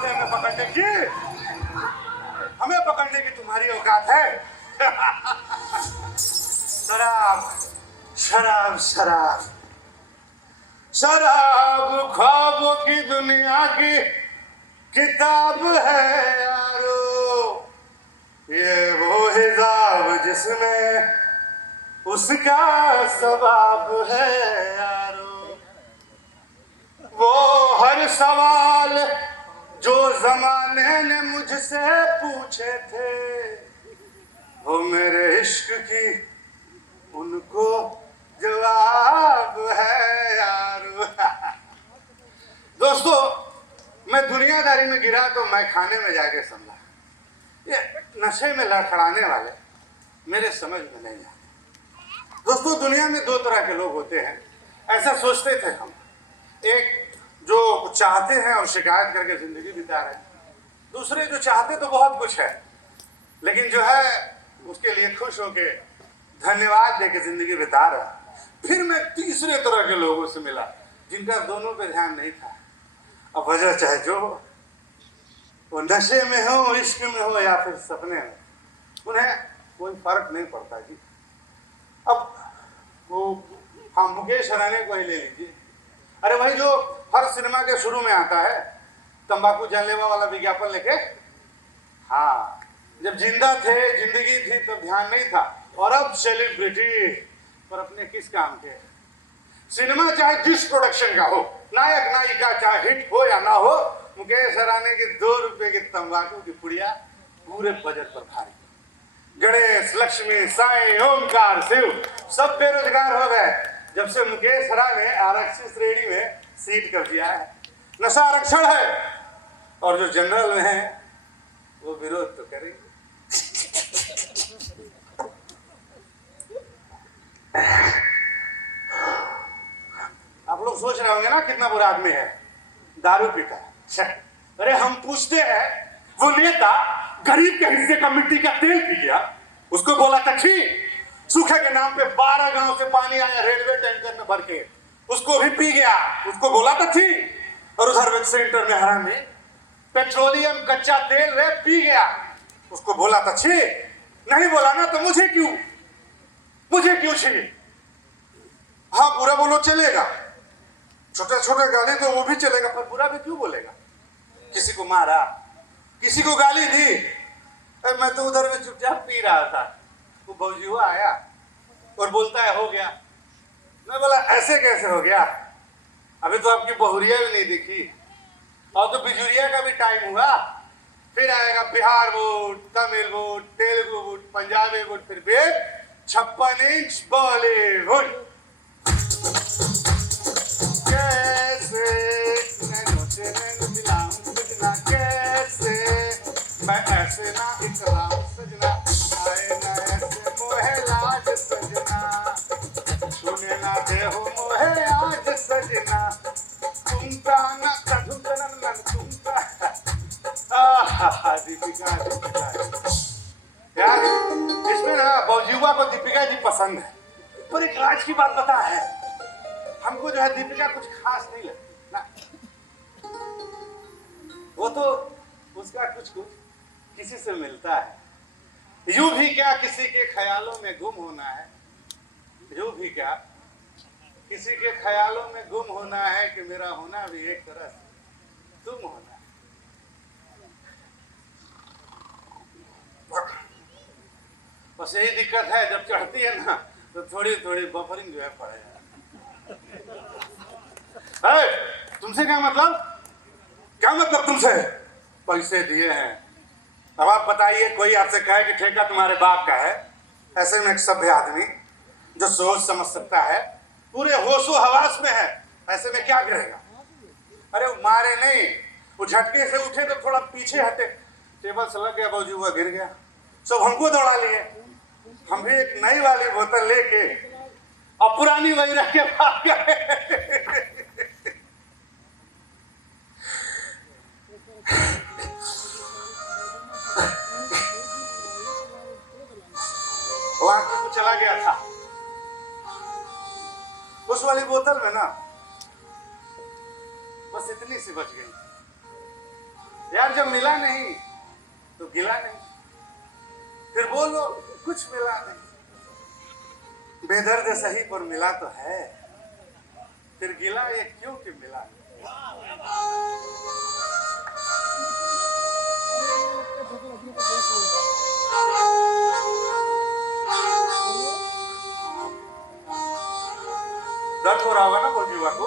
औकात है हमें पकड़ने की? हमें पकड़ने की तुम्हारी औकात है? शराब शराब शराब शराब ख्वाबों की दुनिया की किताब है यारो, ये वो हिजाब जिसमें उसका सवाब है यारो। वो हर सवाल जो जमाने ने मुझसे पूछे थे, वो मेरे इश्क की उनको जवाब है यारो। दोस्तों, मैं दुनियादारी में गिरा तो मैं खाने में जाके समझा, ये नशे में लड़खड़ाने वाले मेरे समझ में नहीं आते। दोस्तों, दुनिया में दो तरह के लोग होते हैं, ऐसा सोचते थे हम। एक जो चाहते हैं और शिकायत करके जिंदगी बिता रहे हैं, दूसरे जो चाहते तो बहुत कुछ है लेकिन जो है उसके लिए खुश होके धन्यवाद देके जिंदगी बिता रहा। फिर मैं तीसरे तरह के लोगों से मिला जिनका दोनों पे ध्यान नहीं था। अब वजह चाहे जो हो, वो नशे में हो, इश्क में हो या फिर सपने में, उन्हें कोई फर्क नहीं पड़ता जी। अब वो हम मुकेश हराने को ही ले लीजिए। अरे भाई, जो हर सिनेमा के शुरू में आता है तंबाकू जानलेवा वाला विज्ञापन लेके, हाँ, जब जिंदा थे, जिंदगी थी तब ध्यान नहीं था, और अब सेलिब्रिटी पर अपने किस काम के। सिनेमा चाहे जिस प्रोडक्शन का हो, नायक नायिका चाहे हिट हो या ना हो, मुकेश हराने की 2 रुपए की तंबाकू की पुड़िया पूरे बजट पर भारी। गणेश, लक्ष्मी, साईं, ओमकार, शिव सब बेरोजगार हो गए जब से मुकेश हरा ने आरक्षित श्रेणी में सीट कब्जा है। नशा आरक्षण है और जो जनरल में है वो विरोध तो करेंगे। आप लोग सोच रहे होंगे ना कितना बुरा आदमी है, दारू पीता है। अरे हम पूछते हैं, वो नेता गरीब के हिस्से का मिट्टी का तेल पी गया, उसको बोला था छी, सूखे के नाम पे 12 गांव से पानी आया रेलवे टैंकर में भर के, उसको भी पी गया, उसको बोला था छी। और उधर वेब सेंटर में हरा में पेट्रोलियम कच्चा तेल रे पी गया, उसको बोला था छी। नहीं बोला ना तो मुझे क्यों छी? हाँ, बुरा बोलो चलेगा, छोटे छोटे गाली तो वो भी चलेगा, पर बुरा भी क्यों बोलेगा? किसी को मारा, किसी को गाली दी, मैं तो उधर में चुपचाप पी रहा था, वो भौजीवा आया और बोलता है हो गया। मैं बोला ऐसे कैसे हो गया, अभी तो आपकी बहुरिया भी नहीं दिखी, और तो बिजुरिया का भी टाइम हुआ, फिर आएगा Bihar board, Tamil board, Telugu board, Punjabi board, फिर 56 इंच बॉलीवुड। कैसे नैनो से नैनो मिलाऊं सजना, कैसे मैं ऐसे ना इतराऊं सजना, आए ना ऐसे मोहे लाज सजना, सुने ना दे हो मोहे आज सजना, तुमका ना कधुकरन मन तुमका। दीपिका यार, इसमें ना बौजुआ को दीपिका जी पसंद है, पर एक राज की बात पता है, हमको जो है दीपिका कुछ खास नहीं लगती ना। वो तो उसका कुछ किसी से मिलता है, यूं भी क्या किसी के ख्यालों में गुम होना है, यूं भी क्या किसी के ख्यालों में गुम होना है कि मेरा होना भी एक तरह से तुम होना है। बस यही दिक्कत है, जब चढ़ती है ना तो थोड़ी थोड़ी बफरिंग जो है पड़े। तुमसे क्या मतलब तुमसे? पैसे दिए हैं, अब आप बताइए, कोई आपसे कहे कि ठेका तुम्हारे बाप का है, ऐसे में एक सभ्य आदमी जो सोच समझ सकता है, पूरे होशो हवास में है, ऐसे में क्या करेगा? अरे मारे नहीं, वो झटके से उठे तो थोड़ा पीछे हटे, टेबल से लग गया, बाजू गिर गया, सब हमको दौड़ा लिए। हम भी एक नई वाली बोतल लेके और पुरानी वही रख के भाग गए। वहां तो चला गया था, उस वाली बोतल में ना बस इतनी सी बच गई, यार जब मिला नहीं तो गिला नहीं, फिर बोलो कुछ मिला नहीं। बेदर्द सही पर मिला तो है, फिर गिला ये क्यों कि मिला। दर्द हो रहा होगा ना कोई युवा को।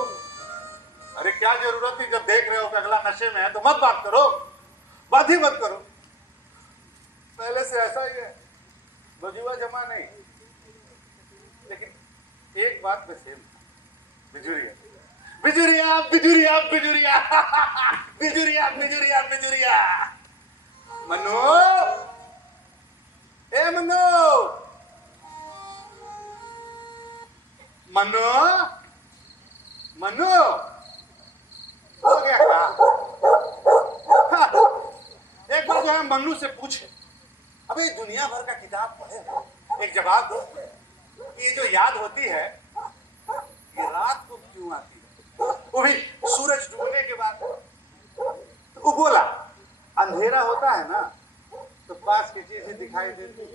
अरे क्या जरूरत थी, जब देख रहे हो कि अगला नशे में है तो मत बात करो, बात ही मत करो। पहले से ऐसा ही है, बजुआ जमा नहीं। लेकिन एक बात पे सेम, बिजुरिया बिजुरिया बिजुरिया बिजुरिया बिजुरिया बिजुरिया बिजुरिया। मनु, ए मनु, मनु, मनु हो गया क्या? हाँ, एक बार जो है मन्नू से पूछे, अबे दुनिया भर का किताब पढ़े, एक जवाब दो कि ये जो याद होती है ये रात को क्यों आती है, वो भी सूरज डूबने के बाद। तो वो बोला अंधेरा होता है ना तो पास की चीजें दिखाई देती।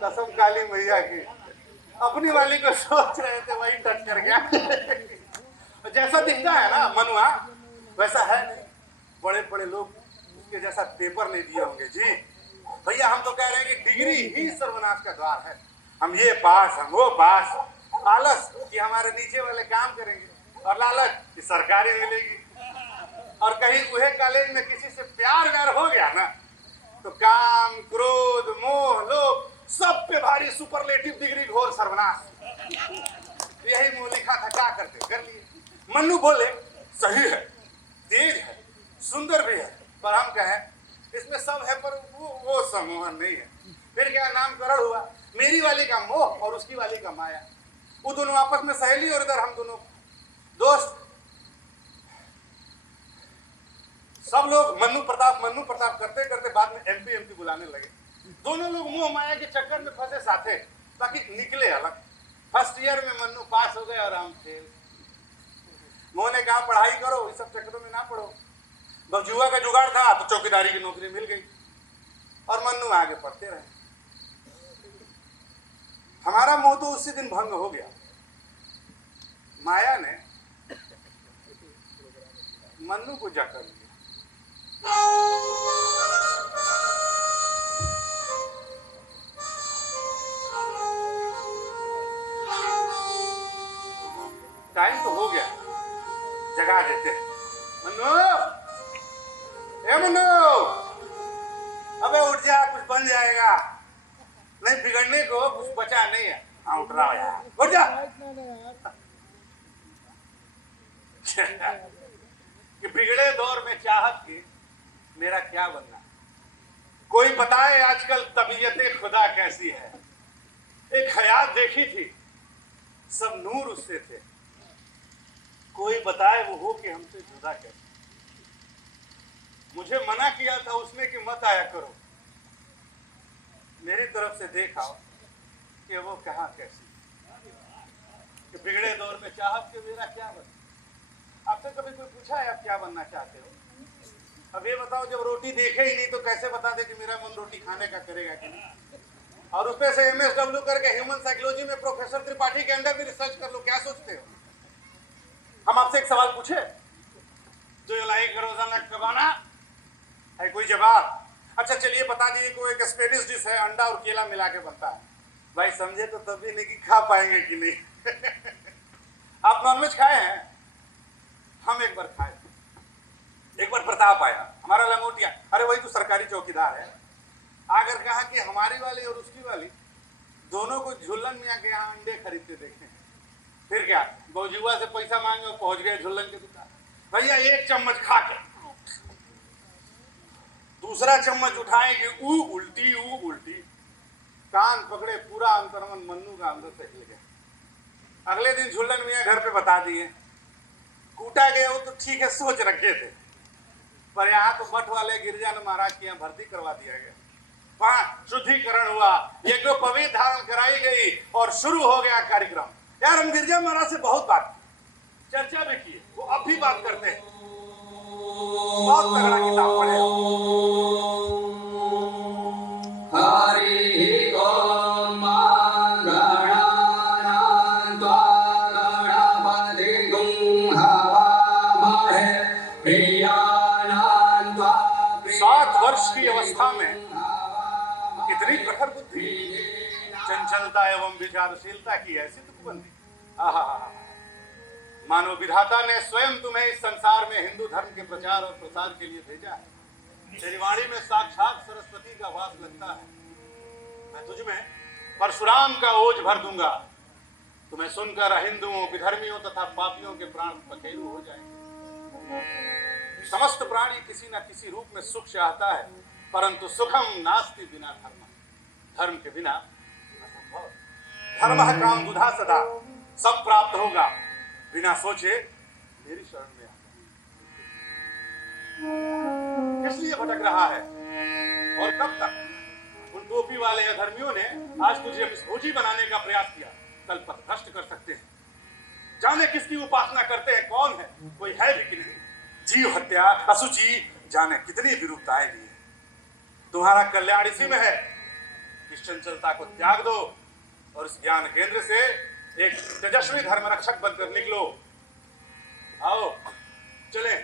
कसम काली मैया की, अपनी वाली को सोच रहे थे वही टच कर गया। जैसा दिखता है ना मनुआ वैसा है नहीं। बड़े बड़े लोग उसके जैसा पेपर नहीं दिए होंगे जी। भैया हम तो कह रहे हैं कि डिग्री ही सर्वनाश का द्वार है। हम ये पास, हम वो पास, आलस कि हमारे नीचे वाले काम करेंगे, और लालच कि सरकारी मिलेगी। और कहीं वह कॉलेज में किसी से प्यार व्यार हो गया ना तो काम, क्रोध, मोह, लोभ सब पे भारी सुपरलेटिव डिग्री घोर सर्वनाश। यही मुंह लिखा था, क्या करते कर लिए। मन्नू बोले सही है, तेज है, सुंदर भी है, पर हम कहें इसमें सब है पर वो सम्मोहन नहीं है। फिर क्या नामकरण हुआ, मेरी वाली का मोह और उसकी वाली का माया। वो दोनों आपस में सहेली और इधर हम दोनों दोस्त। सब लोग मन्नू प्रताप करते करते बाद में एमपी बुलाने लगे। दोनों लोग मोह माया के चक्कर में फंसे साथे, ताकि निकले अलग। फर्स्ट ईयर में मन्नू पास हो गए और हम फेल। मोह ने कहा पढ़ाई करो, इस सब चक्करों में ना पढ़ो। बजुआ का जुगाड़ था तो चौकीदारी की नौकरी मिल गई और मन्नू आगे पढ़ते रहे। हमारा मोह तो उसी दिन भंग हो गया। माया ने मन्नू को जकड़ लिया। टाइम तो हो गया, जगा देते। मन्नू, ए मन्नू, अबे उठ जा, कुछ बन जाएगा। नहीं बिगड़ने को कुछ बचा नहीं है। हाँ उठ रहा यार, उठ जा। कि बिगड़े दौर में चाहत की मेरा क्या बनना। कोई बताए आजकल तबीयत खुदा कैसी है। एक ख्याल देखी थी, सब नूर उससे थे। कोई बताए वो हो कि हमसे जुदा कैसे। मुझे मना किया था उसने कि मत आया करो। मेरी तरफ से देखा कि वो कहाँ कैसी। कि बिगड़े दौर में चाहत के मेरा क्या बनना। आपसे कभी कोई पूछा है आप क्या बनना चाहते हो? अब ये बताओ, जब रोटी देखे ही नहीं तो कैसे बता दे कि मेरा मन रोटी खाने का करेगा कि नहीं। और उसपे से MSW करके ह्यूमन साइकोलॉजी में प्रोफेसर त्रिपाठी के अंदर भी रिसर्च कर लो। क्या सोचते हो? हम आपसे एक सवाल पूछे, जो लाइक रोजाना कबाना है, कोई जवाब? अच्छा चलिए बता दीजिए, कोई एक स्पेनिश डिश है, अंडा और केला मिला के बनता है। भाई समझे तो तभी नहीं कि खा पाएंगे कि नहीं। आप नॉनवेज खाए हैं? हम एक बार खाए। एक बार प्रताप आया, हमारा लंगोटिया, अरे वही तो सरकारी चौकीदार है, आकर कहा कि हमारी वाली और उसकी वाली दोनों को झुल्लन मियाँ के यहाँ अंडे खरीदते देखे। फिर क्या, बौजुआ से पैसा मांगे और पहुंच गए झुल्लन की दुकान। भैया एक चम्मच खा के दूसरा चम्मच उठाएंगे, ऊ उल्टी। कान पकड़े, पूरा अंतर्मन मन्नू का अंदर से हिल गया। अगले दिन झुल्लन मियाँ घर पे बता दिए, कूटा गया वो तो ठीक है, सोच रखे थे, पर यहाँ तो मठ वाले गिरजानंद महाराज के यहाँ भर्ती करवा दिया गया। वहाँ शुद्धिकरण हुआ, यज्ञ पवित्र धारण कराई गई और शुरू हो गया कार्यक्रम। यार हम गिरजा महाराज से बहुत बात की, चर्चा भी की, वो अब भी बात करते हैं। बहुत तगड़ा किताब पढ़े हो। हरि ओम गणानान्त्वा गणपतिगुं हवामहे प्रियाणान्त्वा 7 वर्ष की अवस्था में इतनी प्रखर बुद्धि, चंचलता एवं विचारशीलता की ऐसी तुकबंदी। आहा, मानो विधाता ने स्वयं तुम्हें इस संसार में हिंदू धर्म के प्रचार और प्रसार के लिए भेजा है। तेरी वाणी में साक्षात सरस्वती का वास लगता है। मैं तुझ में परशुराम का ओज भर दूंगा। तुम्हें सुनकर हिंदुओं, विधर्मियों तथा पापियों के प्राण पखेरु हो जाएंगे। समस्त प्राणी किसी न किसी रूप में सुख चाहता है, परंतु सुखम नास्ति बिना धर्म। धर्म के बिना असंभव। धर्म काम दुधा सदा, सब प्राप्त होगा बिना सोचे मेरी शरण में आ। किस लिए भटक रहा है और कब तक? उन टोपी वाले अधर्मियों ने आज तुझे मिसभोजी बनाने का प्रयास किया, कल पथभ्रष्ट कर सकते हैं। जाने किसकी उपासना करते हैं, कौन है, कोई है भी कि नहीं। जीव हत्या, असुचि, जाने कितनी विरूपताएं दी है। तुम्हारा कल्याण इसी में है। इस चंचलता को त्याग दो और इस ज्ञान केंद्र से एक तेजस्वी धर्म रक्षक बनकर निकलो। आओ चले।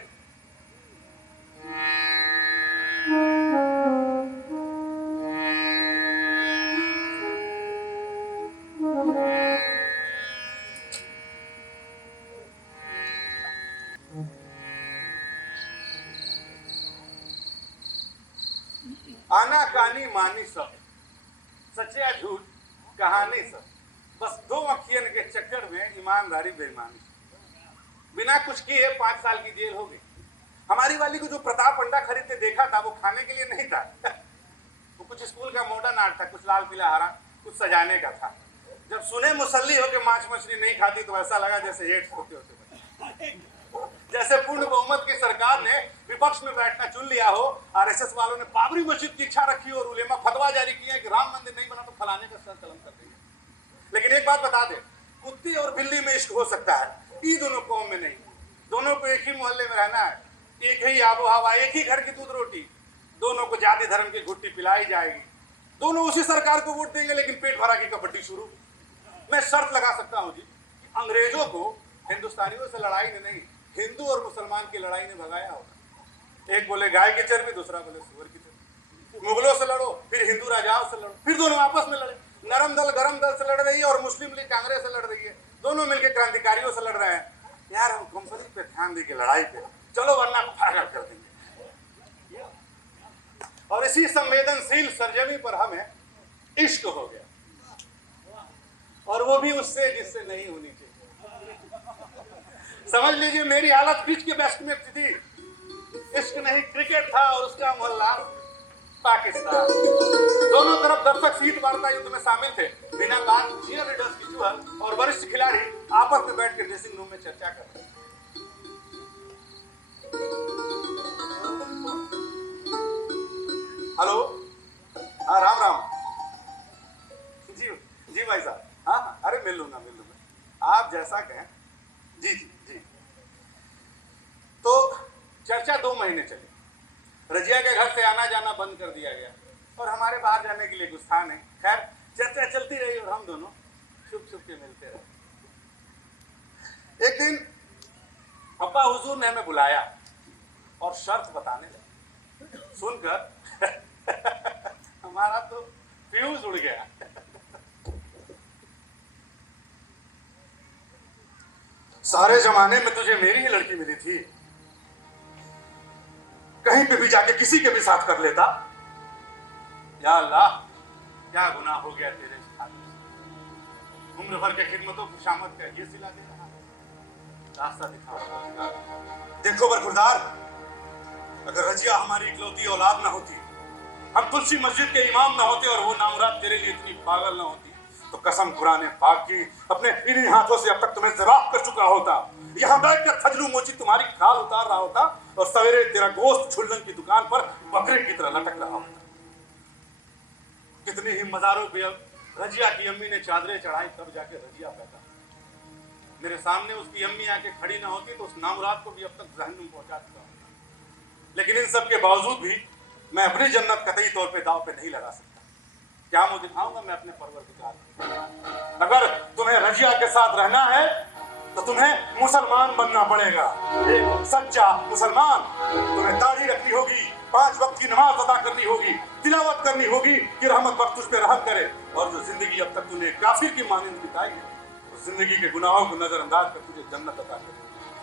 आना कानी मानी सब, सच या झूठ कहानी सब, बस 2 अखियन के चक्कर में ईमानदारी बेईमानी। बिना कुछ किए 5 साल की जेल हो गई। हमारी वाली को जो प्रताप अंडा खरीदते देखा था वो खाने के लिए नहीं था। वो कुछ स्कूल का मॉडर्न आर्ट था, कुछ लाल पीला हरा, कुछ सजाने का था। जब सुने मुसल्ली हो के मांस मछली नहीं खाती तो ऐसा लगा जैसे एड्स होते होते। जैसे पूर्ण बहुमत की सरकार ने विपक्ष में बैठना चुन लिया हो, आरएसएस वालों ने बाबरी मस्जिद की इच्छा रखी और उलेमा फतवा जारी किया कि राम मंदिर नहीं बना तो फलाने का सर कलम कर देंगे। लेकिन एक बात बता दे, कुत्ते और बिल्ली में इश्क हो सकता है, ये दोनों कौम में नहीं। दोनों को एक ही मोहल्ले में रहना है, एक ही आबो हवा, एक ही घर की दूध रोटी। दोनों को जाति धर्म की घुट्टी पिलाई जाएगी। दोनों उसी सरकार को वोट देंगे, लेकिन पेट भरा की कबड्डी शुरू। मैं शर्त लगा सकता हूँ जी कि अंग्रेजों को हिंदुस्तानियों से लड़ाई ने नहीं, हिंदू और मुसलमान की लड़ाई ने भगाया होगा। एक बोले गाय की चर्बी, दूसरा बोले सुअर की चर्बी। मुगलों से लड़ो, फिर हिंदू राजाओं से लड़ो, फिर दोनों आपस में लड़े। नरम दल गरम दल से लड़ रही है और मुस्लिम लीग कांग्रेस से लड़ रही है। दोनों मिलकर क्रांतिकारियों से लड़ रहे हैं। यार हम कंपनी पे ध्यान देंगे लड़ाई पे, चलो वरना पागल कर देंगे। और इसी संवेदनशील सरजमी पर हमें इश्क हो गया, और वो भी उससे जिससे नहीं होनी चाहिए। समझ लीजिए मेरी हालत पिच के बेस्ट में थी। इश्क नहीं क्रिकेट था और उसका मोहल्ला पाकिस्तान। दोनों तरफ दर्शक सीट वार्ता युद्ध में शामिल थे। बिना बात चीयर लीडर्स की चुहल और वरिष्ठ खिलाड़ी आपस में बैठ कर ड्रेसिंग रूम में चर्चा कर रहे। हेलो, हाँ राम राम जी। जी भाई साहब, हाँ हाँ, अरे मिल लूंगा आप जैसा कहें। जी जी जी। तो चर्चा 2 महीने चली। रजिया के घर से आना जाना बंद कर दिया गया और हमारे बाहर जाने के लिए कुछ था नहीं। खैर चर्चा चलती रही और हम दोनों छुप छुप के मिलते रहे। एक दिन अब्बा हुजूर ने हमें बुलाया और शर्त बताने लगे। सुनकर हमारा तो फ्यूज उड़ गया। सारे जमाने में तुझे मेरी ही लड़की मिली थी, कहीं पे भी जाके किसी के भी साथ कर लेता। या अल्लाह, क्या गुनाह हो गया तेरे इस खातिर से। उम्र भर के खिदमतों की शामत का ये सिला दे रहा है। रास्ता दिखाओ। देखो बरखुरदार, अगर रजिया हमारी इकलौती औलाद ना होती, हम तुलसी मस्जिद के इमाम ना होते और वो नामुराद तेरे लिए इतनी पागल ना होती, तो कसम कुराने पाक की अपने इन्हीं हाथों से अब तक तुम्हें जराफ कर चुका होता। यहाँ बैठकर फजलू मोची तुम्हारी खाल उतार रहा होता और सवेरे तेरा गोश्त छुल्लन की दुकान पर बकरे की तरह लटक रहा होता। कितनी ही मजारों पे रजिया की अम्मी ने चादरें चढ़ाई, तब जाके रजिया पैदा। मेरे सामने उसकी अम्मी आके खड़ी ना होती तो उस नामुराद को भी अब तक जहन्नुम पहुंचा चुका होता। लेकिन इन सब के बावजूद भी मैं अपनी जन्नत कतई तौर पे दांव पे नहीं लगा सकता। क्या मुझे दिखाऊंगा मैं अपने परवरदिगार को। अगर तुम्हें रजिया के साथ रहना है तो तुम्हें मुसलमान बनना पड़ेगा, एक सच्चा मुसलमान। तुम्हें दाढ़ी रखनी होगी, 5 वक्त की नमाज अदा करनी होगी, तिलावत करनी होगी कि रहमत वक्त तुझ पे रहम करे। और जो जिंदगी अब तक तूने काफिर की मानिंद बिताई है, तो जिंदगी के गुनाहों को नजरअंदाज कर तुझे जन्नत अता करे।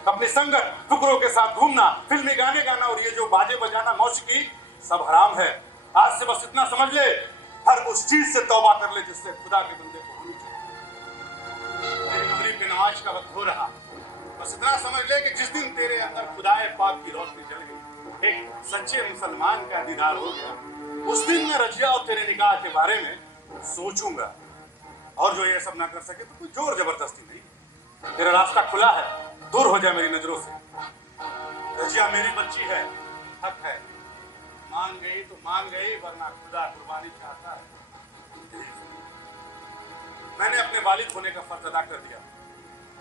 अपनी संगत फुकरों के साथ घूमना, फिल्मी गाने गाना और ये जो बाजे बजाना, मौसीकी सब हराम है। आज से बस इतना समझ ले, हर उस चीज से तौबा कर ले जिससे खुदा के बंदे को होनी चाहिए। तेरी मगरिब की नमाज का वक्त हो रहा, बस इतना समझ ले कि जिस दिन तेरे अंदर खुदाए पाक की रोशनी जल गई, एक सच्चे मुसलमान का दीदार हो गया, उस दिन मैं रजिया और तेरे निकाह के बारे में सोचूंगा। और जो ये सब ना कर सके तो कोई जोर जबरदस्ती नहीं, तेरा रास्ता खुला है, दूर हो जाए मेरी नजरों से। रजिया मेरी बच्ची है, हक है, मान गई तो मान गई, वरना खुदा कुर्बानी चाहता है। मैंने अपने वालिद होने का फर्ज अदा कर दिया।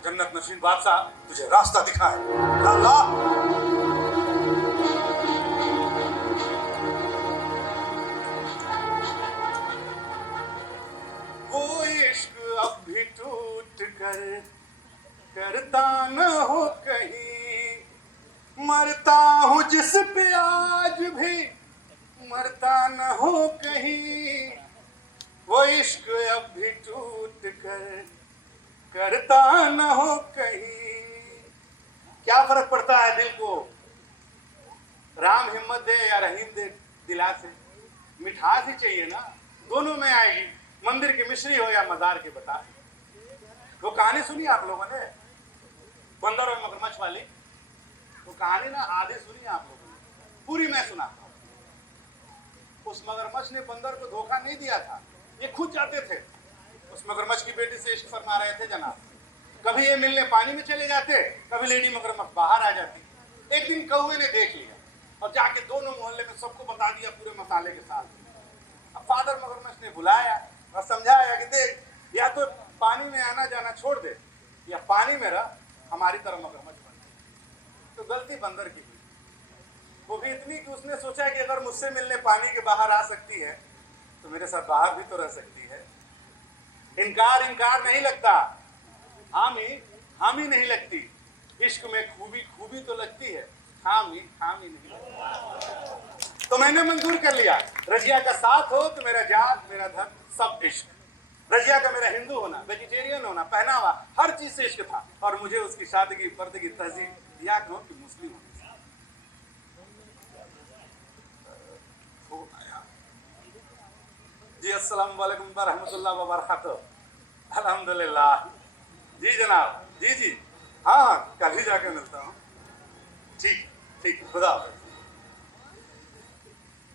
जन्नत नशीन बादशाह तुझे रास्ता दिखाए। अल्लाह वो इश्क अब भी टूट कर करता न हो कहीं, मरता हूँ जिस पे आज भी मरता न हो कहीं। वो इश्क अब भी टूट कर करता न हो कहीं। क्या फर्क पड़ता है दिल को, राम हिम्मत दे या रहीम दे दिला से, मिठास ही चाहिए ना, दोनों में आएगी। मंदिर की मिश्री हो या मजार के बता। वो कहानी सुनी आप लोगों ने, बंदर और मगरमच्छ वाली? वो कहानी ना आधी सुनी आप लोगों ने, पूरी मैं सुनाता हूं। उस मगरमच्छ ने बंदर को धोखा नहीं दिया था, ये खुद जाते थे। उस मगरमच्छ की बेटी से इश्क फरमा रहे थे जनाब। कभी ये मिलने पानी में चले जाते, कभी लेडी मगरमच्छ बाहर आ जाती। एक दिन कौवे ने देख लिया और जाके दोनों मोहल्ले में सबको बता दिया पूरे मसाले के साथ। अब फादर मगरमच्छ ने बुलाया और समझाया कि देख, या तो पानी में आना जाना छोड़ दे, या पानी में रह, हमारी तरह मगरमच्छ बन। तो गलती बंदर की हुई, वो भी इतनी कि उसने सोचा कि अगर मुझसे मिलने पानी के बाहर आ सकती है तो मेरे साथ बाहर भी तो रह सकती है। इनकार नहीं लगता, हामी नहीं लगती। इश्क में खूबी तो लगती है, हामी नहीं लगती। तो मैंने मंजूर कर लिया, रजिया का साथ हो तो मेरा जात मेरा धन सब इश्क। रजिया का मेरा हिंदू होना, वेजिटेरियन होना, पहनावा, हर चीज से इश्क था। और मुझे उसकी शादी पर्दे की तहजीब या कहूं कि मुस्लिम होना। जी अस्सलाम वालेकुम व रहमतुल्लाह व बरकातहू। अल्हम्दुलिल्लाह जी जनाब, जी हाँ, कल ही जाके मिलता हूँ। ठीक, खुदा हाफिज़।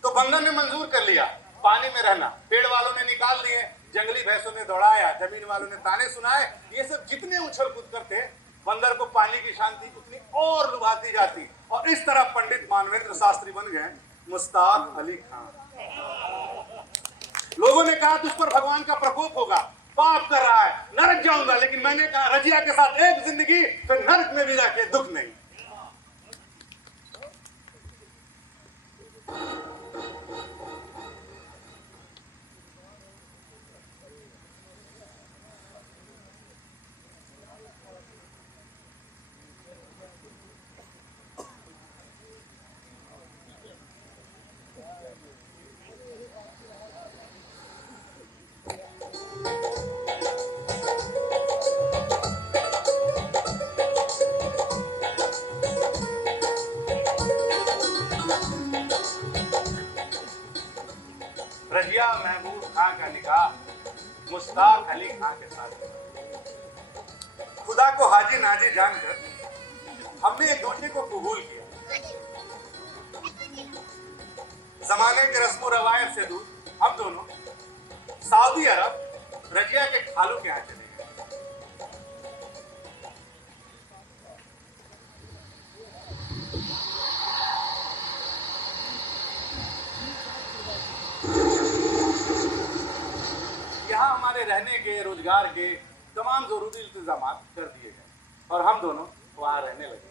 तो बंदर ने मंजूर कर लिया पानी में रहना, पेड़ वालों ने निकाल दिए, जंगली भैंसों ने दौड़ाया, जमीन वालों ने ताने सुनाए। ये सब जितने उछल कूद करते, बंदर को पानी की शांति उतनी और लुभाती जाती। और इस तरह पंडित मानवेंद्र शास्त्री बन गए मुश्ताक अली खान। लोगों ने कहा तुझ पर भगवान का प्रकोप होगा, पाप कर रहा है, नरक जाऊंगा। लेकिन मैंने कहा रजिया के साथ एक जिंदगी, फिर नरक में भी जाके दुख नहीं। रजिया महबूब खां का निकाह मुश्ताक अली खां के साथ। खुदा को हाजी नाजी जानकर हमने एक दूसरे को कबूल किया। जमाने के रस्म रवायत से दूर हम दोनों सऊदी अरब रजिया के खालू के यहाँ चले गए। यहाँ हमारे रहने के, रोजगार के तमाम जरूरी इंतजाम कर दिए गए और हम दोनों वहां रहने लगे।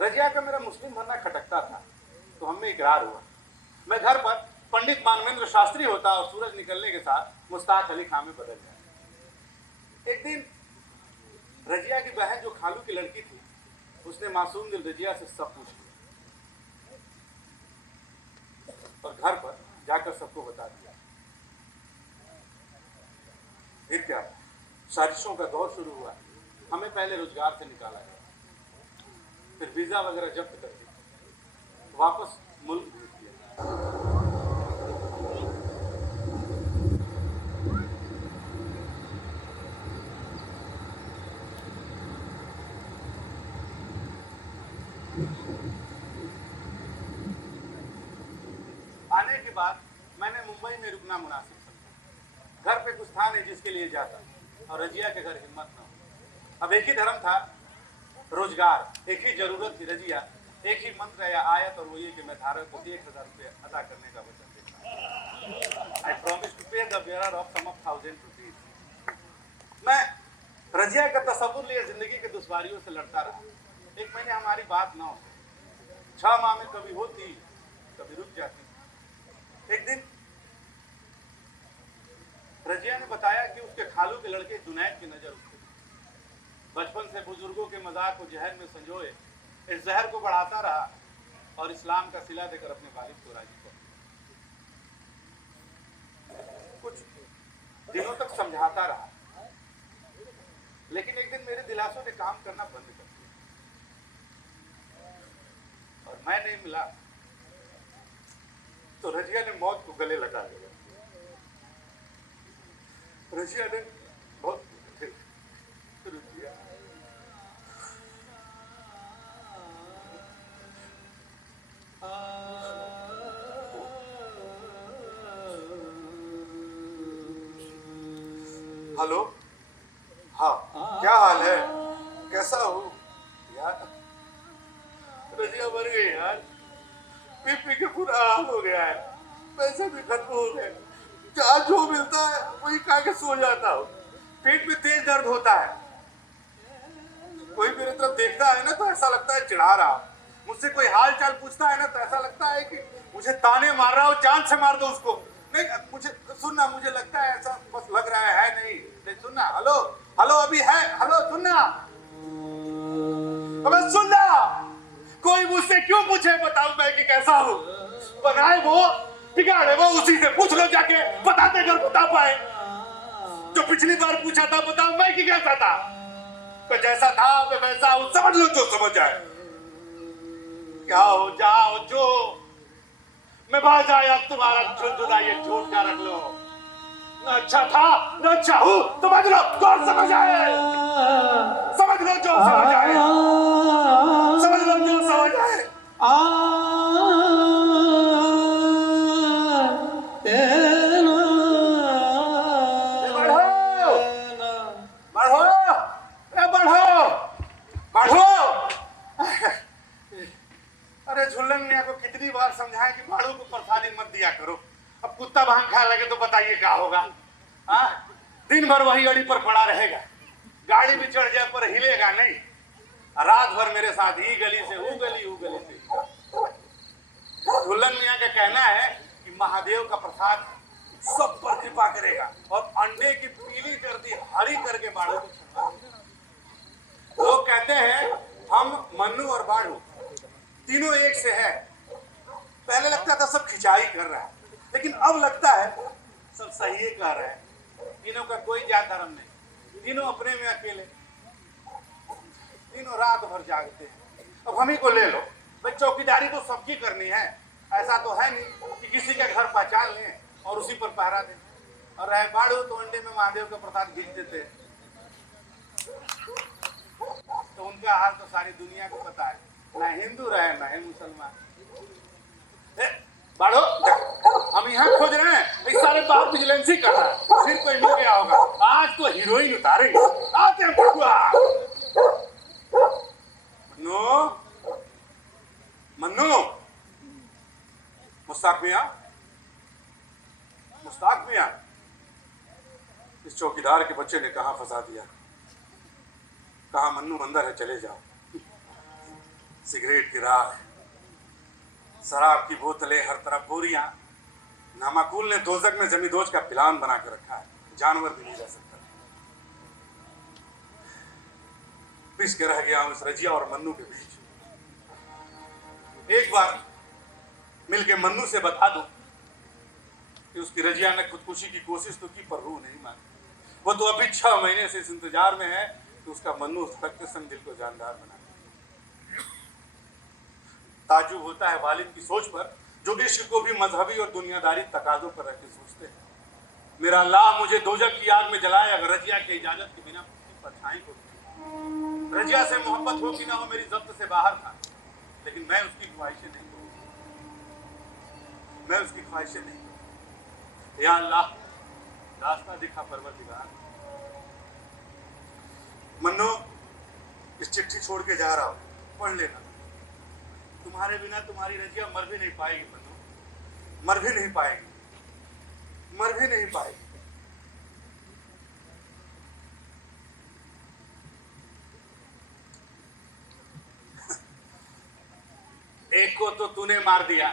रजिया का मेरा मुस्लिम बनना खटकता था, तो हम में इकरार हुआ। मैं घर पर पंडित मानवेंद्र शास्त्री होता और सूरज निकलने के साथ मुश्ताक अली खां में बदल गया। एक दिन रजिया की बहन जो खालू की लड़की थी, उसने मासूम दिल रजिया से सब पूछ लिया और घर पर जाकर सबको बता दिया। फिर क्या, साजिशों का दौर शुरू हुआ। हमें पहले रोजगार से निकाला गया, फिर वीजा वगैरह जब्त कर दिया, वापस मुल्क भेज दिया। आने के बाद मैंने मुंबई में रुकना मुनासिब समझा। घर पे कुछ था नहीं जिसके लिए जाता, और रजिया के घर हिम्मत न हो। अब एक ही धर्म था, रोजगार, एक ही जरूरत थी रजिया, एक ही मंत्र या आयत, और वो ये कि मैं धारक को 1000 रुपये अदा करने का वचन देता। I promise to pay the bearer of sum of 1000 rupees. मैं रजिया का तसव्वुर लिए जिंदगी के दुश्वारियों से लड़ता रहा। एक महीने हमारी बात न हो, 6 माह में कभी होती कभी रुक जाती। एक दिन रजिया ने बताया कि उसके खालू के लड़के जुनैद की नजर उसके बचपन से बुजुर्गों के मजाक को जहर में संजोए इस जहर को बढ़ाता रहा और इस्लाम का सिला देकर अपने वालिद को राजी कर। कुछ दिनों तक समझाता रहा, लेकिन एक दिन मेरे दिलासों ने काम करना बंद कर दिया और मैं नहीं मिला तो रजिया ने मौत को गले लगा लिया। रजिया ने बहुत रजिया हेलो, हाँ क्या हाल है, कैसा हो यार? रजिया मर गई यार, पी पी के बुरा हाल हो गया है, पैसे भी खत्म हो गए, जहाँ जो मिलता है वही खा के सो जाता हूँ। पेट में तेज दर्द होता है, कोई मेरे तरफ देखता है ना तो ऐसा लगता है चिढ़ा रहा, मुझसे कोई हाल चाल पूछता है ना तो ऐसा लगता है कि मुझे ताने मार रहा हो, जान से मार दो उसको। नहीं मुझे सुनना, मुझे लगता है ऐसा बस लग रहा है नहीं सुनना। हेलो हेलो अभी है, हेलो सुनना, अबे सुनना, कोई मुझसे क्यों पूछे बताऊं मैं कि कैसा हूँ? बनाए वो बिगाड़े वो, उसी से पूछ लो जाके, बताते अगर बता पाए। जो पिछली बार पूछा था बताऊं मैं कि कैसा था? तो जैसा था मैं वैसा हूँ, समझ लो जो समझ जाए। क्या हो जाओ जो मैं बाज आया तुम्हारा झुंझुना, ये झूठ का रख लो। न अच्छा था न अच्छा हूँ, समझ लो कौन समझ आए, समझ लो जो समझ आए, समझ लो जो समझ आए। अरे झुल्लन मियाँ को कितनी बार समझाएं कि बाड़ों को प्रसादी मत दिया करो। अब कुत्ता भांग खा लगे तो बताइए क्या होगा? हाँ, दिन भर वही अड़ी पर पड़ा रहेगा, गाड़ी भी चढ़ जाए पर हिलेगा नहीं, रात भर मेरे साथ ही गली से वो गली, वो गली से। झुल्लन मियाँ का कहना है कि महादेव का प्रसाद सब पर कृपा करेगा और अंडे की पीली जर्दी हरी करके बाड़ों को छुपा। लोग कहते हैं हम मन्नू और बाड़ू तीनों एक से है। पहले लगता था सब खिंचाई कर रहा है, लेकिन अब लगता है सब सही कह रहे हैं। तीनों का कोई जात धर्म नहीं, तीनों अपने में अकेले, तीनों रात भर जागते हैं। अब हम ही को ले लो भाई, चौकीदारी तो सबकी करनी है, ऐसा तो है नहीं कि किसी का घर पहचान लें और उसी पर पहरा दें। और रहे बाड़ू तो अंडे में महादेव का प्रसाद घींच देते हैं, तो उनका हाल तो सारी दुनिया को पता है, ना हिंदू रहे ना है मुसलमान। बाड़ो हम यहाँ खोज रहे हैं, इस सारे बाप विजिलेंसी कर रहा है, फिर कोई मिल गया होगा, आज तो हीरोइन उतारेंगे। आते हैं बकुआ। मन्नू, मन्नू, मुश्ताक मियाँ, मुश्ताक मियाँ, इस चौकीदार के बच्चे ने कहाँ फंसा दिया। कहा मन्नू अंदर है, चले जाओ। सिगरेट की राख, शराब की बोतलें, हर तरफ बोरियां। नामाकुल ने दोजक में जमींदोज का प्लान बना के रखा है, जानवर भी नहीं रह सकता। पिस के रह गया हूं इस रजिया और मन्नू के बीच। एक बार मिलके मन्नू से बता दो कि उसकी रजिया ने खुदकुशी की कोशिश तो की पर रूह नहीं मानी। वो तो अभी 6 महीने से इस इंतजार में है कि उसका मन्नू उस रक्त संग दिल को जानदार बना। ताजुब होता है वालिद की सोच पर, जो इश्क को भी मजहबी और दुनियादारी तकाजों पर रख के सोचते हैं। मेरा अल्लाह मुझे दोजख की आग में जलाए अगर रजिया की इजाजत के बिना परछाई को। रजिया से मोहब्बत हो कि ना हो मेरी जब्त से बाहर था, लेकिन मैं उसकी ख्वाहिशें नहीं करूँ, मैं उसकी ख्वाहिशें नहीं करूँ। या अल्लाह रास्ता दिखा परवरदिगार। मन्नो, इस चिट्ठी छोड़ के जा रहा हूं, पढ़ लेना। तुम्हारे बिना तुम्हारी रजिया मर भी नहीं पाएगी मन्नो, मर भी नहीं पाएगी, मर भी नहीं पाएगी। एक को तो तूने मार दिया,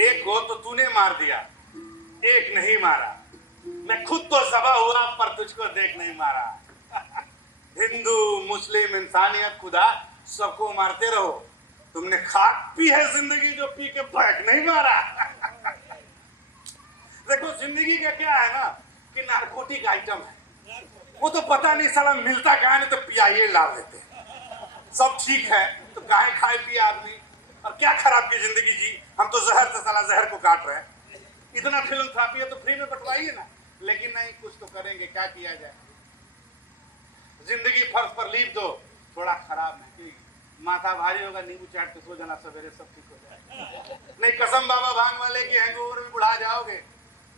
एक को तो तूने मार दिया, एक नहीं मारा। मैं खुद तो ज़बा हुआ पर तुझको देख नहीं मारा। हिंदू मुस्लिम इंसानियत खुदा सबको मारते रहो, तुमने खाक पी है जिंदगी जो पी के बैठ नहीं मारा। देखो जिंदगी का क्या है ना कि नारकोटिक आइटम है, वो तो पता नहीं साला मिलता कहाँ, नहीं तो पियाइए ला लेते। सब ठीक है तो गाय खाए पिए आदमी, और क्या खराब की जिंदगी जी। हम तो जहर से साला जहर को काट रहे हैं। इतना फिल्मथेरेपी है तो फ्री में बंटवाइए ना, लेकिन नहीं, कुछ तो करेंगे, क्या किया जाए। जिंदगी फर्श पर लीप दो, थोड़ा खराब है कि माथा भारी होगा, नींबू चाट के सो जाना, सवेरे सब ठीक हो जाए। नहीं, कसम बाबा भांग वाले की हैंगओवर में बुढ़ा जाओगे,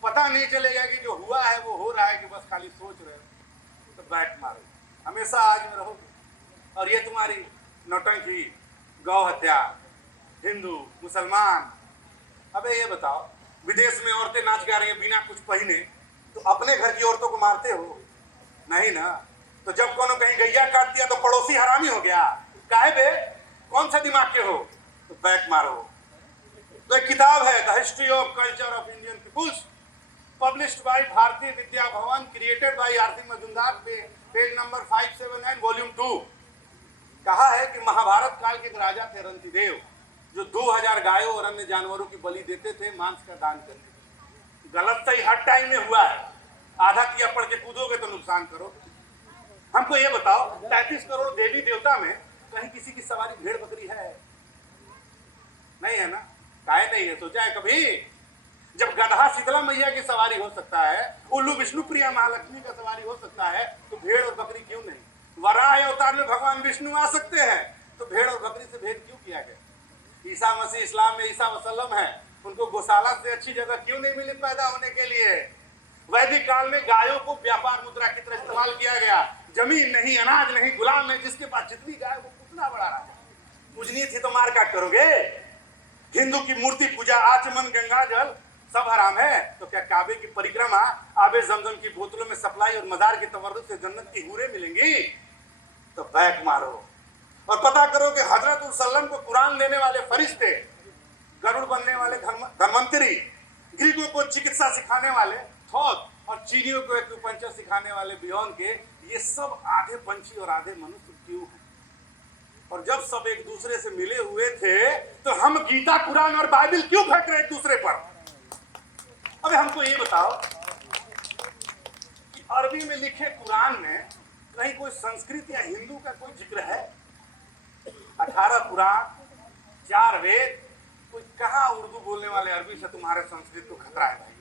पता नहीं चलेगा कि जो हुआ है वो हो रहा है कि बस खाली सोच रहे हो। तो बैठ मारो, हमेशा आज में रहोगे। और ये तुम्हारी नौटंकी, गौ हत्या, हिंदू मुसलमान। अबे ये बताओ, विदेश में औरतें नाच गा रही हैं बिना कुछ पहने, तो अपने घर की औरतों को मारते हो? नहीं ना। तो जब कोनो कहीं गैया काट दिया तो पड़ोसी हरामी हो गया? काहे बे, कौन सा दिमाग के हो? तो बैक मारो। तो एक किताब है the history of culture of Indian peoples, published by Bharatiya Vidya Bhavan, created by Aarti Majumdar, page number 579 volume 2। कहा है कि महाभारत काल के एक राजा थे रंतिदेव, जो 2000 गायों और अन्य जानवरों की बलि देते थे मांस का दान करने। गलत सही हर टाइम में हुआ है, आधा किया पढ़ के कूदोगे तो नुकसान करो। हमको ये बताओ, 33 करोड़ देवी देवता में कहीं किसी की सवारी भेड़ बकरी है? नहीं है ना। काहे नहीं है, सोचा है कभी? जब गधा शीतला मैया की सवारी हो सकता है, उल्लू विष्णु प्रिया महालक्ष्मी का सवारी हो सकता है, तो भेड़ और बकरी क्यों नहीं? वराह अवतार में भगवान विष्णु आ सकते हैं, तो भेड़ और बकरी से भेद क्यों किया गया? ईसा मसीह इस्लाम में ईसा वसल्लम है, उनको गौशाला से अच्छी जगह क्यों नहीं मिली पैदा होने के लिए? वैदिक काल में गायों को व्यापार मुद्रा की तरह इस्तेमाल किया गया। जमीन नहीं, अनाज नहीं, गुलाम है, जिसके पास जितनी गाय वो उतना बड़ा राजा। पूजनी थी तो मार काट करोगे? हिंदू की मूर्ति पूजा, आचमन, गंगा जल सब हराम है, तो क्या काबे की परिक्रमा, आबे जमजम की बोतलों में सप्लाई और मदार की तवर्रुत से जन्नत की हूरें मिलेंगी? तो बैक मारो और पता करो कि हजरत सल्लम को कुरान देने वाले फरिश्ते, गरुड़ बनने वाले धन्वंतरी, ग्रीकों को चिकित्सा सिखाने वाले थॉथ, और चीनियों को एक्यूपंक्चर सिखाने वाले बियॉन के, ये सब आधे पंछी और आधे मनुष्य क्यों हैं? और जब सब एक दूसरे से मिले हुए थे तो हम गीता, कुरान और बाइबल क्यों फेंक रहे एक दूसरे पर? अबे हमको ये बताओ कि अरबी में लिखे कुरान में कहीं कोई संस्कृत या हिंदू का कोई जिक्र है? 18 कुरान, 4 वेद, कोई कहाँ उर्दू बोलने वाले अरबी से तुम्हारे संस्कृत को खतरा है भाई?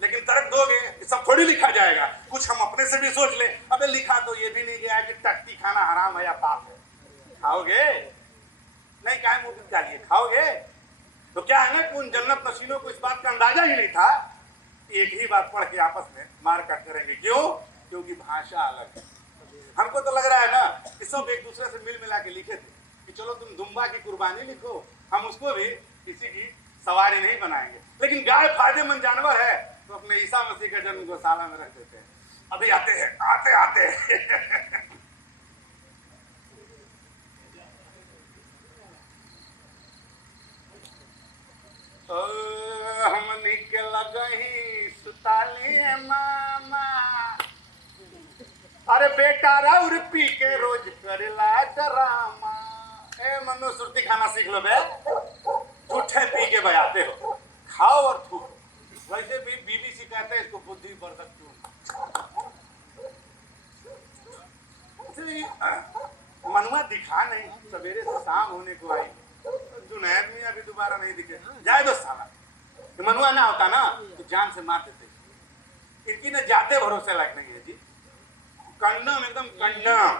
लेकिन तर्क दोगे कि सब थोड़ी लिखा जाएगा, कुछ हम अपने से भी सोच ले। अबे लिखा तो ये भी नहीं गया है कि टट्टी खाना हराम है या पाप है। खाओगे? नहीं, काहे मुंह बिक डालिए, खाओगे? तो क्या है ना कि उन जन्नत नशीलों को इस बात का अंदाजा ही नहीं था, एक ही बात पढ़ के आपस में मार काट करेंगे। क्यों? क्योंकि भाषा अलग है। हमको तो लग रहा है ना कि सब एक दूसरे से मिल मिला के लिखे थे कि चलो तुम दुम्बा की कुर्बानी लिखो, हम उसको भी किसी की सवारी नहीं बनाएंगे। लेकिन गाय फायदेमंद जानवर है तो अपने ईसा मसीह का जन्म गौशाला में रख देते हैं। अभी आते हैं मामा। अरे बेटा राउर पी के रोज करेला ड्रामा। ए मनु सुरती खाना सीख लो बे, झूठे पी के बजाते हो, खाओ और थूको। वैसे भी बीबीसी कहते हैं इसको बुद्धि वर्धक क्यों। मनुआ दिखा नहीं, सवेरे से शाम होने को आई, जुनैद में अभी दोबारा नहीं दिखे। जाए दो साला, मनुआ ना होता ना तो जान से मार देते। इनकी ना जाते भरोसे लायक नहीं है जी, कंडम एकदम कंडम।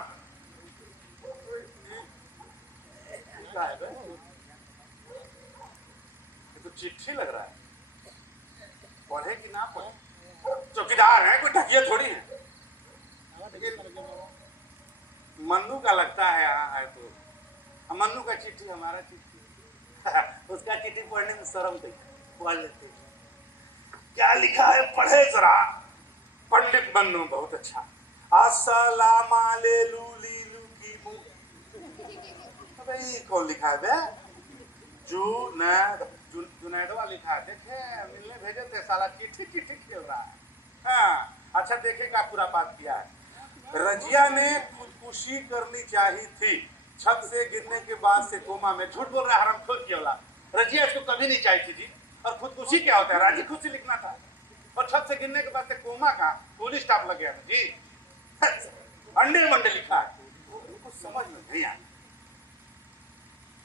ये तो चिट्ठी लग रहा है, पढ़े कि ना पढ़े। चौकीदार है, कोई ढकिया थोड़ी है। मन्नू का लगता है यहाँ है तो मन्नू का चिट्ठी हमारा चिट्ठी उसका चिट्ठी पढ़ने में शर्म थी, पढ़ लेते। क्या लिखा है पढ़े जरा। पंडित मन्नू बहुत अच्छा। अस्सलाम अलैलू लीलू की मु। अबे ये कौन लिखा है बे? जुनैदवा लिखा है। देखे मिलने भेजे थे, साला चिट्ठी चिट्ठी खेल रहा है। हाँ अच्छा, देखे का पूरा बात किया है। रजिया ने खुदकुशी करनी चाहिए थी, छत से गिरने के बाद से कोमा में। झूठ बोल रहा है हरामखोर की औलाद। रजिया इसको कभी नहीं चाहिए थी जी। और खुदकुशी क्या होता है? राजी खुशी लिखना था। और छत से गिरने के बाद से कोमा का पुलिस स्टाफ लग गया था जी। अंडे मंडे लिखा है, कुछ समझ में नहीं आया।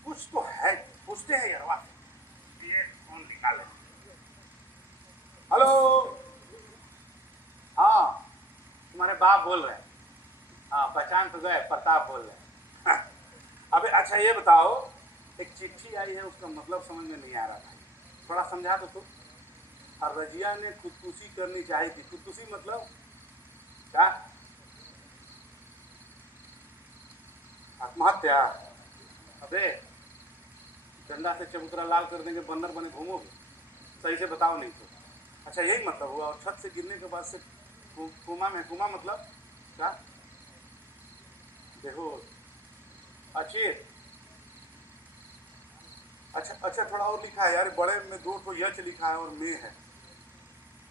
कुछ तो है, पूछते हैं यार, ये कौन निकाले। हेलो, हाँ तुम्हारे बाप बोल रहे हैं। हाँ पहचान तो गए, प्रताप बोल रहे हैं। अबे अच्छा ये बताओ, एक चिट्ठी आई है, उसका मतलब समझ में नहीं आ रहा था, थोड़ा समझा दो तो। और रजिया ने खुदकुशी करनी चाहिए थी। खुदकुशी मतलब क्या? आत्महत्या? अबे डंडा से चबूतरा लाल कर देंगे, बंदर बने घूमोगे? सही से बताओ नहीं तो। अच्छा यही मतलब हुआ। और छत से गिरने के बाद से कोमा में। कोमा मतलब क्या? देखो अच्छी। अच्छा थोड़ा और लिखा है यार, बड़े में दो तो यच लिखा है और में है।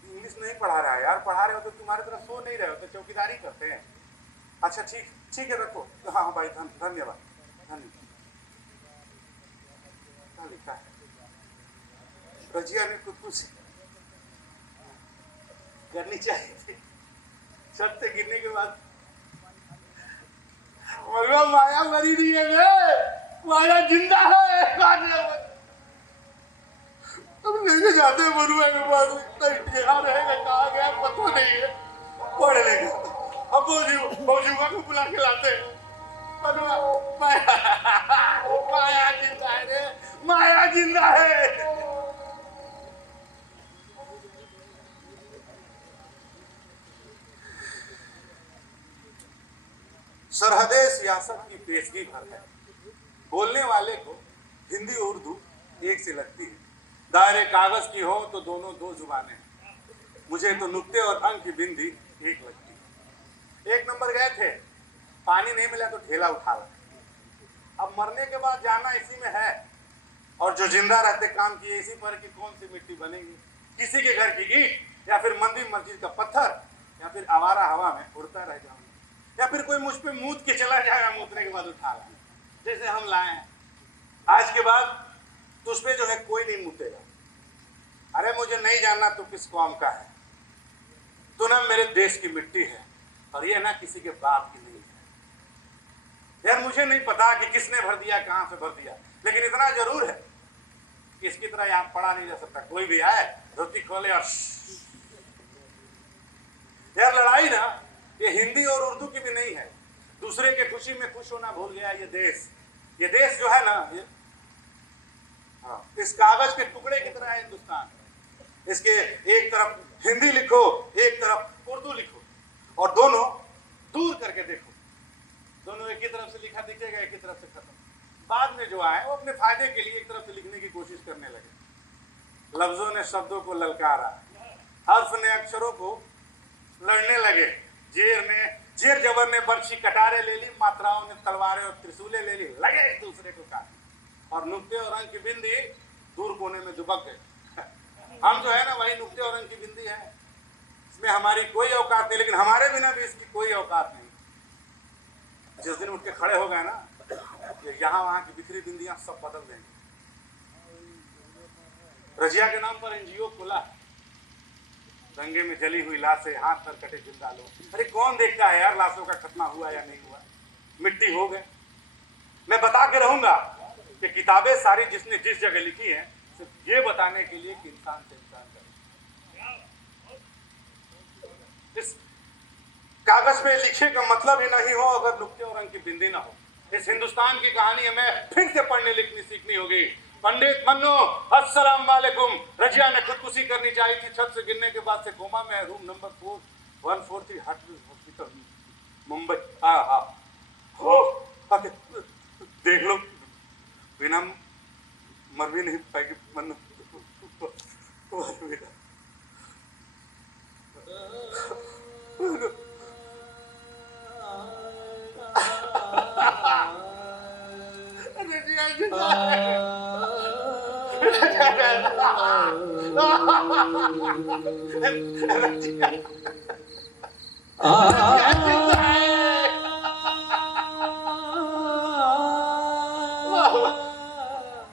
इंग्लिश नहीं पढ़ा रहा है यार, पढ़ा रहे हो तो तुम्हारे तरफ सो नहीं रहे हो तो चौकीदारी करते हैं। अच्छा ठीक है रखो। हाँ भाई धन्यवाद। क्या लिखा है? रजिया ने खुदकुशी करनी चाहिए थी, छत से गिरने के बाद। माया मरी नहीं है बे, माया जिंदा है। अब लेके जाते हैं मरुआ के पास, यहाँ रहेगा, कहाँ गया पता नहीं है। पढ़ लेगा, अब मौजूदा को बुला के लाते हैं। माया जिंदा है रे, माया जिंदा है। सरहदें सियासत की पेशगी भर है। बोलने वाले को हिंदी उर्दू एक से लगती है। दायरे कागज की हो तो दोनों दो जुबानें हैं। मुझे तो नुक्ते और अंक की बिंदी एक लगती है। एक नंबर गए थे, पानी नहीं मिला तो ठेला उठा ला। अब मरने के बाद जाना इसी में है, और जो जिंदा रहते काम किए इसी पर कि कौन सी मिट्टी बनेगी। किसी के घर की ईंट, या फिर मंदिर मस्जिद का पत्थर, या फिर आवारा हवा में उड़ता रह जाऊंगा, या फिर कोई मुझ पे मूत के चला जाएगा, मूतने के बाद उठा ला, जैसे हम लाए हैं। आज के बाद तुझ पे जो है कोई नहीं मूतेगा। अरे मुझे नहीं जानना तू किस कौम का है, तू ना मेरे देश की मिट्टी है, और ये ना किसी के बाप की नहीं है। यार मुझे नहीं पता कि किसने भर दिया, कहां से भर दिया, लेकिन इतना जरूर है कि इसकी तरह यहां पड़ा नहीं जा सकता। कोई भी आए धोती खोले और यार लड़ाई ना ये हिंदी और उर्दू की भी नहीं है। दूसरे के खुशी में खुश होना भूल गया ये देश जो है ना, ये हाँ, इस कागज के टुकड़े की तरह है हिंदुस्तान। इसके एक तरफ हिंदी लिखो, एक तरफ उर्दू लिखो, और दोनों दूर करके देखो, दोनों एक ही तरफ से लिखा दिखेगा, एक ही तरफ से खत्म। बाद में जो आए वो अपने फायदे के लिए एक तरफ से लिखने की कोशिश करने लगे। लफ्जों ने शब्दों को ललकारा, हर्फ ने अक्षरों को लड़ने लगे, जेर जबर ने बर्छी कटारे ले ली, मात्राओं ने तलवारें और त्रिशूलें ले ली, लगे एक दूसरे को काटने, और नुक्ते और अंक की बिंदी दूर कोने में दुबक गए। हम जो है ना वही नुक्ते और अंक की बिंदी है। में हमारी कोई औकात नहीं, लेकिन हमारे बिना भी इसकी कोई औकात नहीं। जिस दिन उठ के खड़े हो गए ना, यहाँ वहाँ की बिखरी बिंदियां सब बदल देंगे। रजिया के नाम पर एनजीओ खुला, दंगे में जली हुई लाशें, हाथ पर कटे जिंदा लोग। अरे कौन देखता है यार लाशों का खत्मा हुआ या नहीं हुआ, मिट्टी हो गए। मैं बता के रहूंगा कि किताबें सारी जिसने जिस जगह लिखी है सिर्फ ये बताने के लिए कि इंसान से इंसान करे। इस कागज पे लिखे का मतलब ही नहीं हो अगर नुक्ते और रंग की बिंदी ना हो। इस हिंदुस्तान की कहानी हमें फिर से पढ़ने लिखनी सीखनी होगी। पंडित मन्नू अस्सलाम वालेकुम। रजिया ने खुदकुशी करनी चाहिए थी, छत से गिरने के बाद से कोमा में है, रूम नंबर 4143 हार्टविल हॉस्पिटल मुंबई। हाँ हो देख लो, बिना मर भी नहीं पाएगी मन्नू।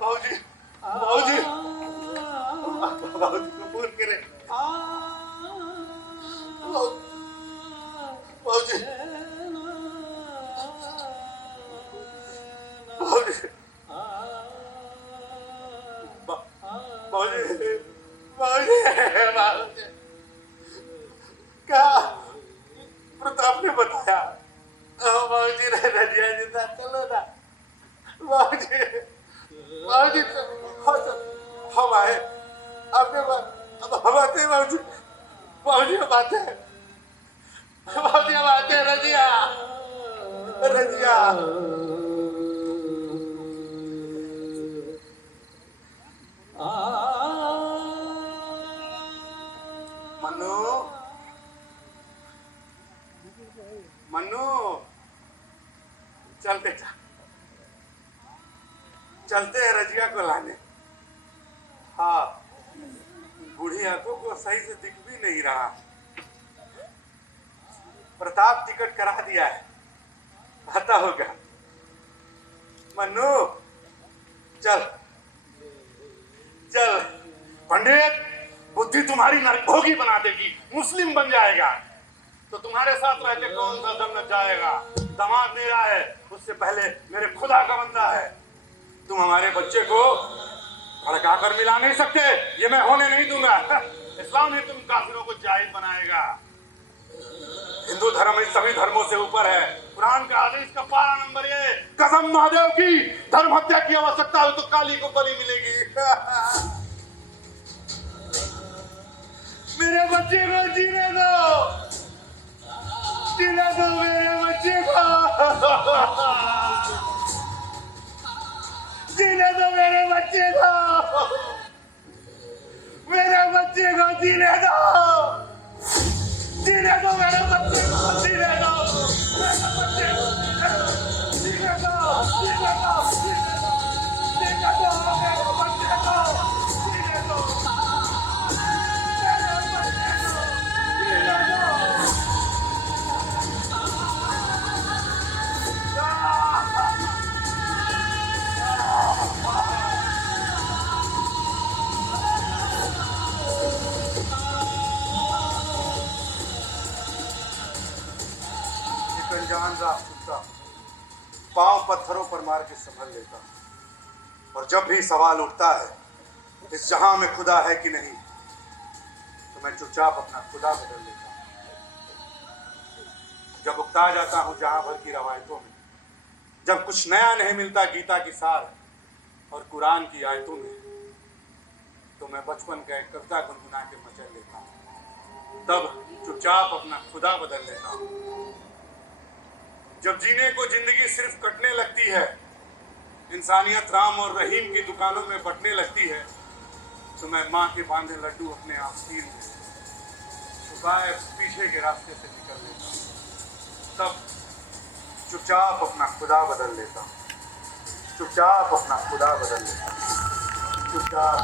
बाबूजी बाबूजी बाबूजी कबूल करे। बाबूजी बाबूजी बाबूजी बाबूजी क्या प्रताप ने बताया? बाबूजी रजिया जिंदा, चलो ना बाबूजी। बाबूजी हम आए आपके पास, अब हम आते हैं बाबूजी। बाबूजी हम आते हैं, बाबूजी हम आते हैं। रजिया रजिया मन्नू मन्नू चल बेटा, चलते हैं रजिया को लाने। हाँ, बूढ़ी आंखों को सही से दिख भी नहीं रहा। प्रताप टिकट करा दिया है, आता होगा। मन्नू चल चल। पंडित बुद्धि तुम्हारी नरभोगी बना देगी, मुस्लिम बन जाएगा तो तुम्हारे साथ रहते कौन सा दम न जाएगा। दामाद मेरा है, उससे पहले मेरे खुदा का बंदा है। तुम हमारे बच्चे को भड़का कर मिला नहीं सकते, ये मैं होने नहीं दूंगा। इस्लाम ही तुम काफिरों को जाहिल बनाएगा। हिंदू धर्म इन सभी धर्मों से ऊपर है। कुरान का हदीस का पारा नंबर ये, कसम महादेव की, धर्म हत्या की आवश्यकता हो तो काली को बलि मिलेगी। मेरे बच्चे को जीने दो, जीने दो मेरे बच्चे को, जीने दो मेरे बच्चे को, मेरे बच्चे को जीने दो, जीने दो मेरे बच्चे को, जीने दो मेरे बच्चे को, जीने दो, जीने दो, जीने दो मेरे बच्चे को, जीने दो। अनजान रास्ता पांव पत्थरों पर मार के संभल लेता, और जब भी सवाल उठता है इस जहां में खुदा है कि नहीं, तो मैं चुपचाप अपना खुदा बदल लेता हूं। जब उकता जाता हूं जहां भर की रवायतों में, जब कुछ नया नहीं मिलता गीता की सार और कुरान की आयतों में, तो मैं बचपन का एक कविता गुनगुना के मचल लेता हूं। तब चुपचाप अपना खुदा बदल लेता हूं। जब जीने को जिंदगी सिर्फ कटने लगती है, इंसानियत राम और रहीम की दुकानों में बटने लगती है, तो मैं माँ के बांधे लड्डू अपने आप सील में छुपाए पीछे के रास्ते से निकल लेता हूँ। तब चुपचाप अपना खुदा बदल लेता हूँ, चुपचाप अपना खुदा बदल लेता हूँ, चुपचाप।